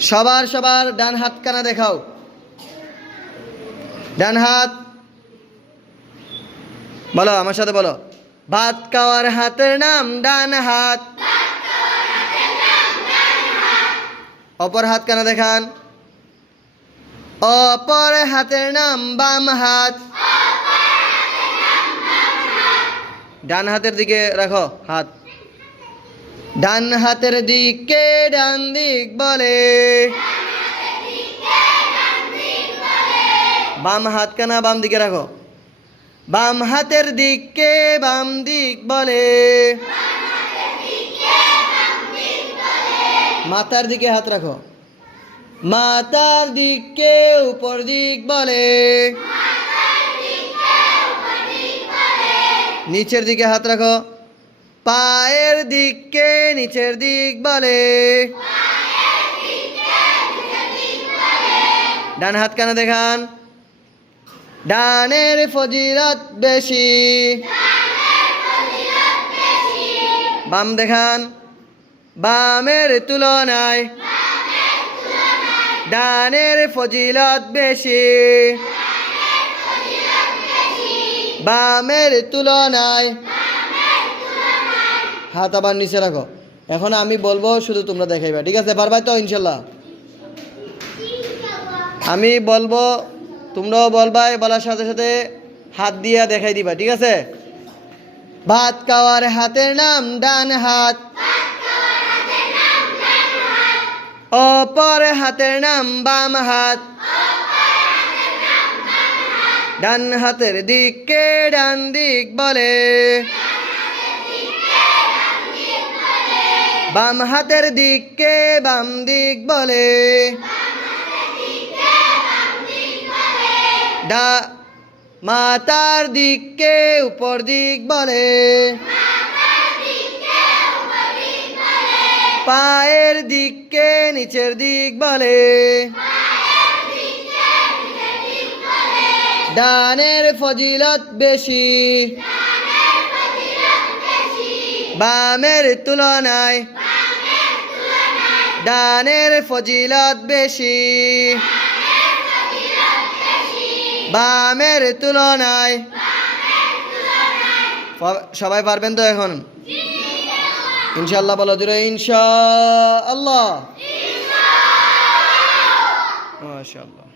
সবার সবার ডান হাত কানা দেখাও। ডান হাত বলো, আমার সাথে বলো। ভাত খাওয়ার হাতের নাম ডান হাত। অপর হাত কানা দেখান। অপর হাতের নাম বাম হাত। ডান হাতের দিকে রাখো হাত। ডান হাতের দিকে ডান দিক বলে। বাম হাত কানা বাম দিকে রাখো। বাম হাতের দিকে বাম দিক বলে। মাথার দিকে হাত রাখো। মাথার দিকে উপর দিক বলে। নিচের দিকে হাত রাখো। পায়ের দিকে নিচের দিক বলে। ডান হাত কানা দেখান। ডানের ফজিলত বেশি। বাম দেখান। বামের তুলনায় ডানের ফজিলত বেশি। বামের তুলনায়। হাত আবার নিচে রাখো। এখন আমি বলবো, শুধু তোমরা দেখাইবা, ঠিক আছে? পারবা তো ইনশাল্লাহ? আমি বলবো, তোমরাও বলবাই, বলার সাথে সাথে হাত দিয়ে দেখাই দিবা, ঠিক আছে? ভাত খাওয়ার হাতের নাম ডান হাত। অপর হাতের নাম বাম হাত। ডান হাতের দিকে ডান দিক বলে। বাম হাতের দিকে বাম দিক বলে। মাথার দিকে উপর দিক বলে। পায়ের দিকে নিচের দিক বলে। ডানের ফজিলত বেশি। বামের তুলনায় ডানের ফজিলত বেশি। বামের তুলনায়। সবাই পারবেন তো এখন? ইনশাআল্লাহ বলো জোরে, ইনশাআল্লাহ। মাশাআল্লাহ।